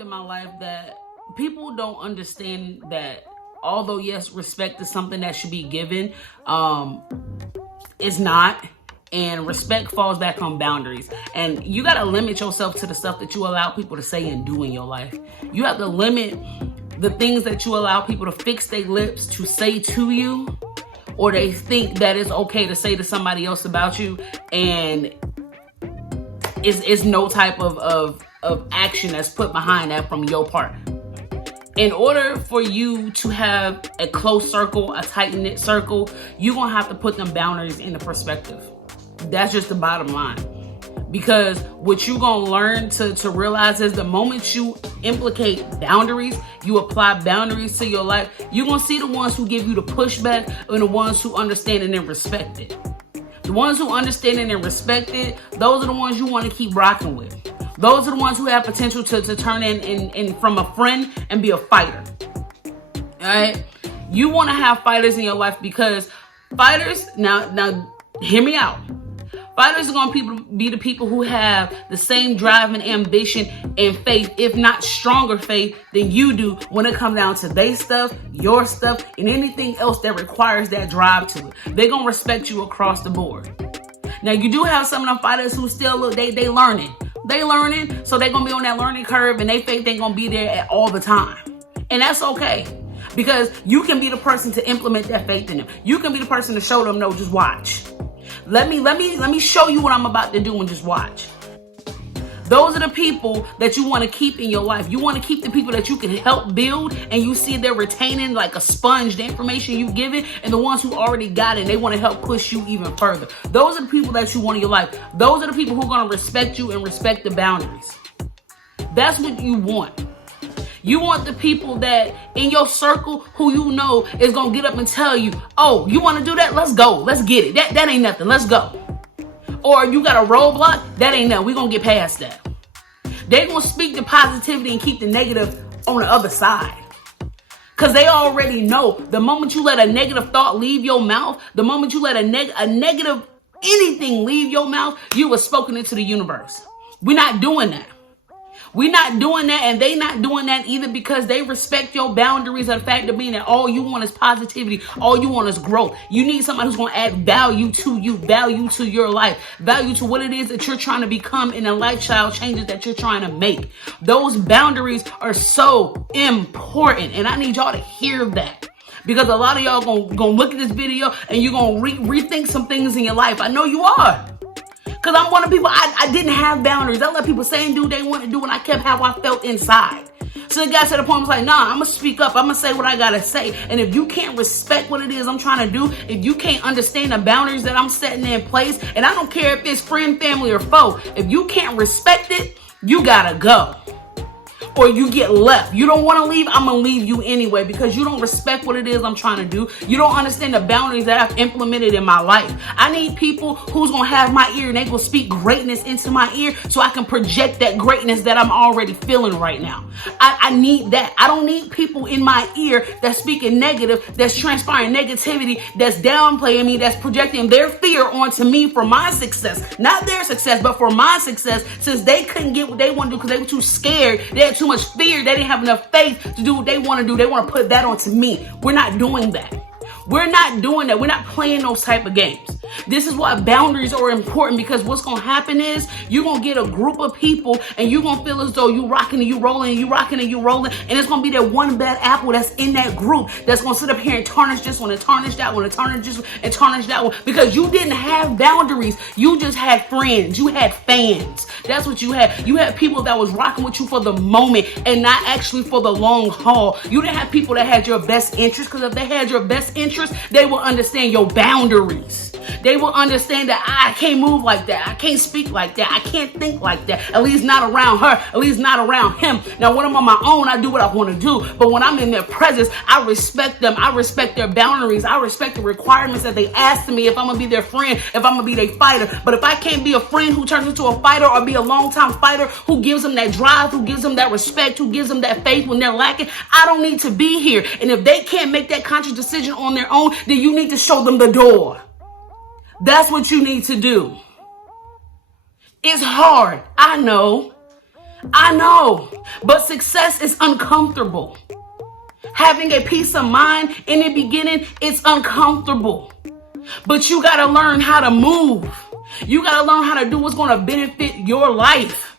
learned in my life that people don't understand that although yes, respect is something that should be given, it's not. And respect falls back on boundaries. And you got to limit yourself to the stuff that you allow people to say and do in your life. You have to limit the things that you allow people to fix their lips to say to you, or they think that it's okay to say to somebody else about you, and it's no type of action that's put behind that from your part. In order for you to have a close circle, a tight-knit circle, you're going to have to put them boundaries into perspective. That's just the bottom line. Because what you're going to learn to realize is the moment you implicate boundaries, you apply boundaries to your life, you're going to see the ones who give you the pushback and the ones who understand it and respect it. The ones who understand it and respect it, those are the ones you want to keep rocking with. Those are the ones who have potential to turn in from a friend and be a fighter. All right? You want to have fighters in your life because fighters, now hear me out. Fighters are going to be the people who have the same drive and ambition and faith, if not stronger faith than you do when it comes down to their stuff, your stuff, and anything else that requires that drive to it. They're going to respect you across the board. Now, you do have some of them fighters who still, they learning. They learning, so they're going to be on that learning curve, and they think they're going to be there all the time. And that's okay, because you can be the person to implement that faith in them. You can be the person to show them, no, just watch. Let me show you what I'm about to do and just watch. Those are the people that you want to keep in your life. You want to keep the people that you can help build, and you see they're retaining like a sponge the information you give it, and the ones who already got it, they want to help push you even further. Those are the people that you want in your life. Those are the people who are going to respect you and respect the boundaries. That's what you want. You want the people that in your circle who you know is going to get up and tell you, oh, you want to do that? Let's go. Let's get it. That ain't nothing. Let's go. Or you got a roadblock? That ain't nothing. We're going to get past that. They're going to speak the positivity and keep the negative on the other side. Because they already know the moment you let a negative thought leave your mouth, the moment you let a negative anything leave your mouth, you have spoken into the universe. We're not doing that. We're not doing that, and they not doing that either, because they respect your boundaries of the fact of being that all you want is positivity, all you want is growth. You need somebody who's going to add value to you, value to your life, value to what it is that you're trying to become and the lifestyle changes that you're trying to make. Those boundaries are so important, and I need y'all to hear that. Because a lot of y'all gonna look at this video and you're going to rethink some things in your life. I know you are. Because I'm one of the people, I didn't have boundaries. I let people say and do what they want to do, and I kept how I felt inside. So the guy said, the point was like, nah, I'm going to speak up. I'm going to say what I got to say. And if you can't respect what it is I'm trying to do, if you can't understand the boundaries that I'm setting in place, and I don't care if it's friend, family, or foe, if you can't respect it, you got to go. Or you get left. You don't want to leave, I'm going to leave you anyway, because you don't respect what it is I'm trying to do. You don't understand the boundaries that I've implemented in my life. I need people who's going to have my ear and they will speak greatness into my ear so I can project that greatness that I'm already feeling right now. I need that. I don't need people in my ear that's speaking negative, that's transpiring negativity, that's downplaying me, that's projecting their fear onto me for my success. Not their success, but for my success, since they couldn't get what they want to do because they were too scared. They had too much fear. They didn't have enough faith to do what they want to do. They want to put that onto me. We're not doing that. We're not doing that. We're not playing those type of games. This is why boundaries are important, because what's going to happen is you're going to get a group of people and you're going to feel as though you rocking and you rolling and you rocking and you rolling. And it's going to be that one bad apple that's in that group that's going to sit up here and tarnish this one and tarnish that one and tarnish this one and tarnish that one, because you didn't have boundaries. You just had friends. You had fans. That's what you had. You had people that was rocking with you for the moment and not actually for the long haul. You didn't have people that had your best interest, because if they had your best interest, they will understand your boundaries. They will understand that I can't move like that. I can't speak like that. I can't think like that. At least not around her. At least not around him. Now, when I'm on my own, I do what I want to do. But when I'm in their presence, I respect them. I respect their boundaries. I respect the requirements that they ask of me if I'm going to be their friend, if I'm going to be their fighter. But if I can't be a friend who turns into a fighter, or be a long-time fighter who gives them that drive, who gives them that respect, who gives them that faith when they're lacking, I don't need to be here. And if they can't make that conscious decision on their own, then you need to show them the door. That's what you need to do. It's hard. I know. I know, but success is uncomfortable. Having a peace of mind in the beginning, it's uncomfortable. But you got to learn how to move. You got to learn how to do what's going to benefit your life.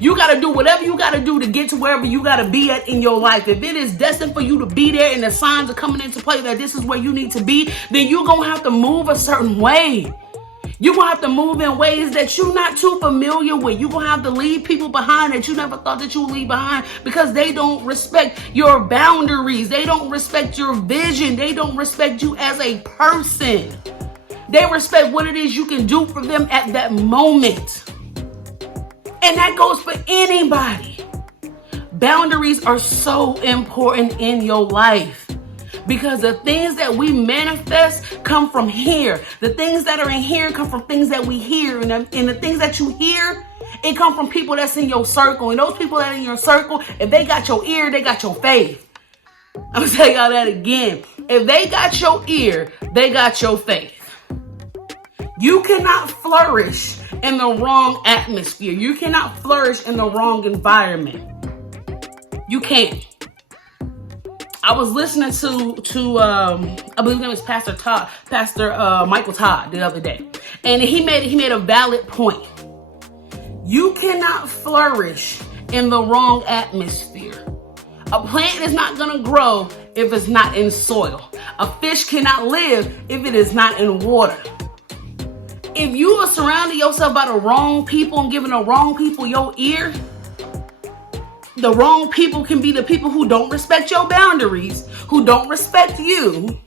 You got to do whatever you got to do to get to wherever you got to be at in your life. If it is destined for you to be there and the signs are coming into play that this is where you need to be, then you're going to have to move a certain way. You're going to have to move in ways that you're not too familiar with. You're going to have to leave people behind that you never thought that you would leave behind because they don't respect your boundaries. They don't respect your vision. They don't respect you as a person. They respect what it is you can do for them at that moment. And that goes for anybody. Boundaries are so important in your life. Because the things that we manifest come from here. The things that are in here come from things that we hear. And the things that you hear, it come from people that's in your circle. And those people that are in your circle, if they got your ear, they got your faith. I'm going to tell y'all that again. If they got your ear, they got your faith. You cannot flourish in the wrong atmosphere. You cannot flourish in the wrong environment. You can't. I was listening to I believe his name is Pastor Michael Todd the other day, and he made a valid point. You cannot flourish in the wrong atmosphere. A plant is not gonna grow if it's not in soil. A fish cannot live if it is not in water. If you are surrounding yourself by the wrong people and giving the wrong people your ear, the wrong people can be the people who don't respect your boundaries, who don't respect you,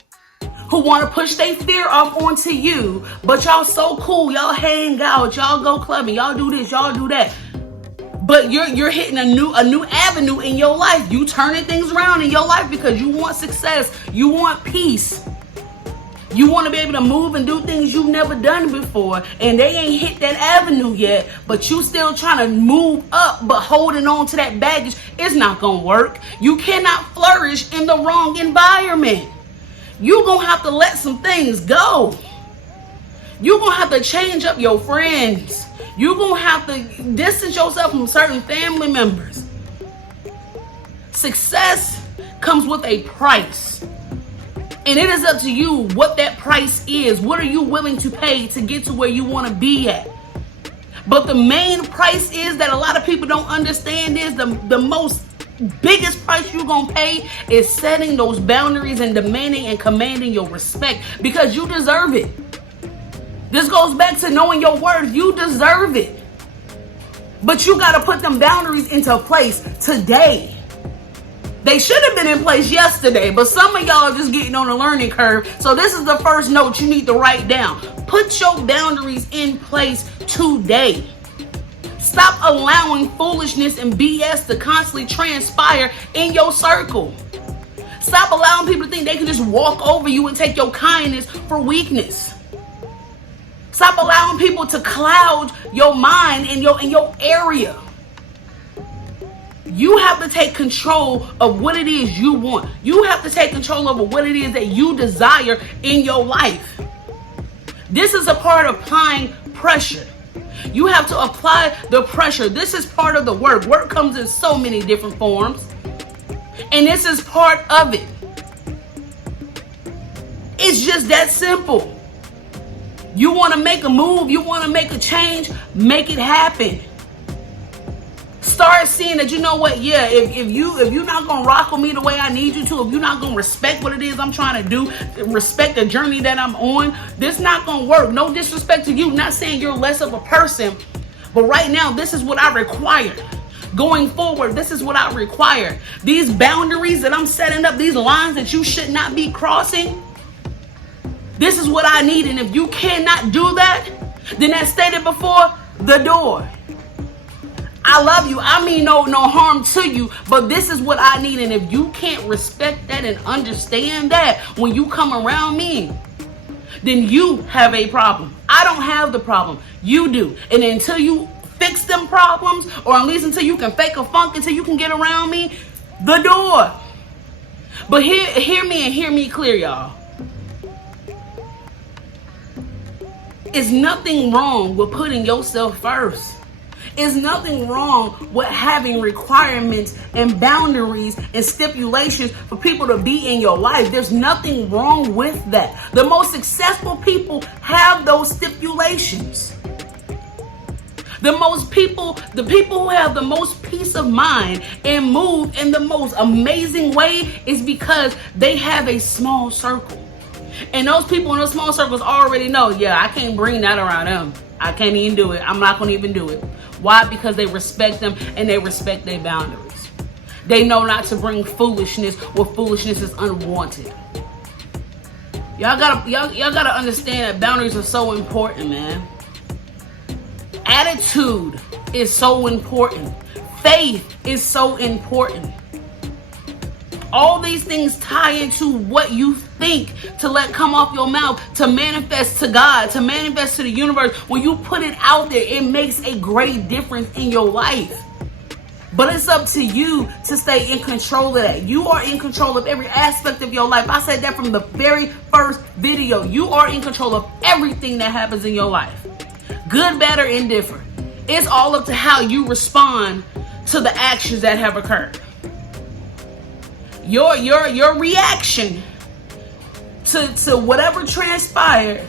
who want to push their fear off onto you, but y'all so cool, y'all hang out, y'all go clubbing, y'all do this, y'all do that. But you're hitting a new avenue in your life. You turning things around in your life because you want success, you want peace. You want to be able to move and do things you've never done before, and they ain't hit that avenue yet, but you still trying to move up, but holding on to that baggage. It's not going to work. You cannot flourish in the wrong environment. You're going to have to let some things go. You're going to have to change up your friends. You're going to have to distance yourself from certain family members. Success comes with a price. And it is up to you what that price is. What are you willing to pay to get to where you want to be at? But the main price is that a lot of people don't understand is the most biggest price you're going to pay is setting those boundaries and demanding and commanding your respect because you deserve it. This goes back to knowing your worth. You deserve it. But you got to put them boundaries into place today. They should have been in place yesterday, but some of y'all are just getting on a learning curve. So this is the first note you need to write down. Put your boundaries in place today. Stop allowing foolishness and BS to constantly transpire in your circle. Stop allowing people to think they can just walk over you and take your kindness for weakness. Stop allowing people to cloud your mind in your area. You have to take control of what it is you want. You have to take control over what it is that you desire in your life. This is a part of applying pressure. You have to apply the pressure. This is part of the work. Work comes in so many different forms. And this is part of it. It's just that simple. You want to make a move, you want to make a change, make it happen. Start seeing that, you know what, yeah, if you're not going to rock with me the way I need you to, if you're not going to respect what it is I'm trying to do, respect the journey that I'm on, this not going to work. No disrespect to you, not saying you're less of a person, but right now, this is what I require. Going forward, this is what I require. These boundaries that I'm setting up, these lines that you should not be crossing, this is what I need. And if you cannot do that, then as stated before, the door. I love you. I mean no harm to you, but this is what I need. And if you can't respect that and understand that when you come around me, then you have a problem. I don't have the problem. You do. And until you fix them problems, or at least until you can fake a funk, until you can get around me, the door. But hear me and hear me clear, y'all. It's nothing wrong with putting yourself first. There's nothing wrong with having requirements and boundaries and stipulations for people to be in your life. There's nothing wrong with that. The most successful people have those stipulations. The people who have the most peace of mind and move in the most amazing way is because they have a small circle. And those people in those small circles already know, yeah, I can't bring that around them. I can't even do it. I'm not going to even do it. Why? Because they respect them and they respect their boundaries. They know not to bring foolishness where foolishness is unwanted. Y'all gotta understand that boundaries are so important, man. Attitude is so important. Faith is so important. All these things tie into what you think to let come off your mouth, to manifest to God, to manifest to the universe. When you put it out there, it makes a great difference in your life. But it's up to you to stay in control of that. You are in control of every aspect of your life. I said that from the very first video. You are in control of everything that happens in your life. Good, bad, or indifferent. It's all up to how you respond to the actions that have occurred. Your reaction to whatever transpired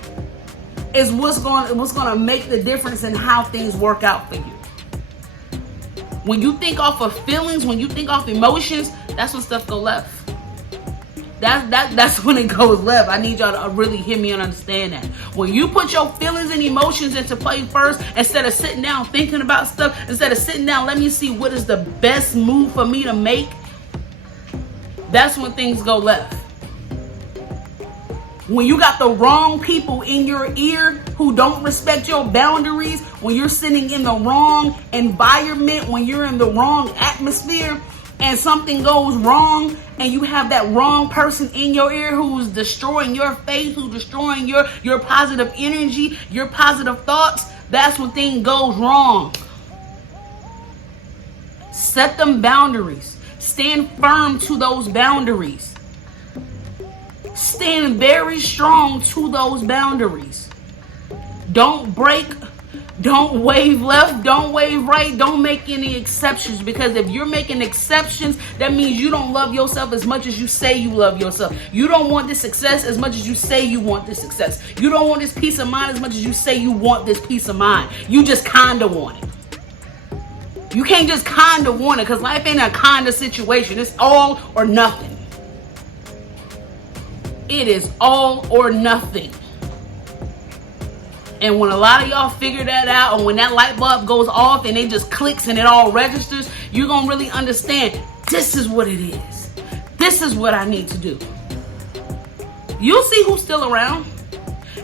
is what's going to make the difference in how things work out for you. When you think off of feelings, when you think off emotions, that's when stuff goes left. That's when it goes left. I need y'all to really hear me and understand that. When you put your feelings and emotions into play first, instead of sitting down thinking about stuff, instead of sitting down, let me see what is the best move for me to make, that's when things go left. When you got the wrong people in your ear who don't respect your boundaries, when you're sitting in the wrong environment, when you're in the wrong atmosphere and something goes wrong and you have that wrong person in your ear who's destroying your faith, who's destroying your positive energy, your positive thoughts, that's when things goes wrong. Set them boundaries. Stand firm to those boundaries. Stand very strong to those boundaries. Don't break. Don't wave left. Don't wave right. Don't make any exceptions, because if you're making exceptions, that means you don't love yourself as much as you say you love yourself. You don't want this success as much as you say you want this success. You don't want this peace of mind as much as you say you want this peace of mind. You just kind of want it. You can't just kind of want it, because life ain't a kind of situation. It's all or nothing. It is all or nothing. And when a lot of y'all figure that out, or when that light bulb goes off and it just clicks and it all registers, you're going to really understand, this is what it is. This is what I need to do. You'll see who's still around.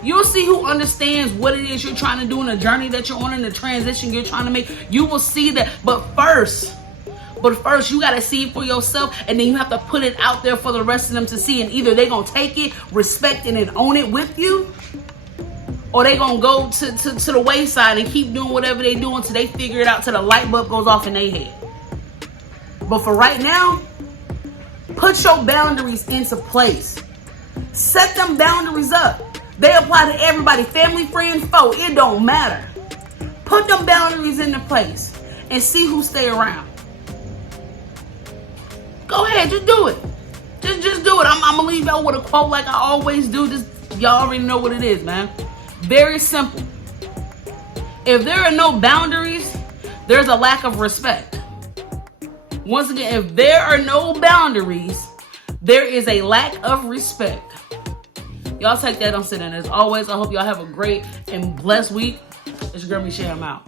You'll see who understands what it is you're trying to do in the journey that you're on, in the transition you're trying to make. You will see that. But first, you got to see it for yourself, and then you have to put it out there for the rest of them to see. And either they're going to take it, respect it, and own it with you, or they're going to go to the wayside and keep doing whatever they do until they figure it out, till the light bulb goes off in their head. But for right now, put your boundaries into place. Set them boundaries up. They apply to everybody, family, friends, foe. It don't matter. Put them boundaries into place and see who stay around. Go ahead, just do it. Just do it. I'm gonna leave y'all with a quote like I always do. Y'all already know what it is, man. Very simple. If there are no boundaries, there's a lack of respect. Once again, if there are no boundaries, there is a lack of respect. Y'all take that on sitting. As always, I hope y'all have a great and blessed week. It's your girl Michelle. I'm out.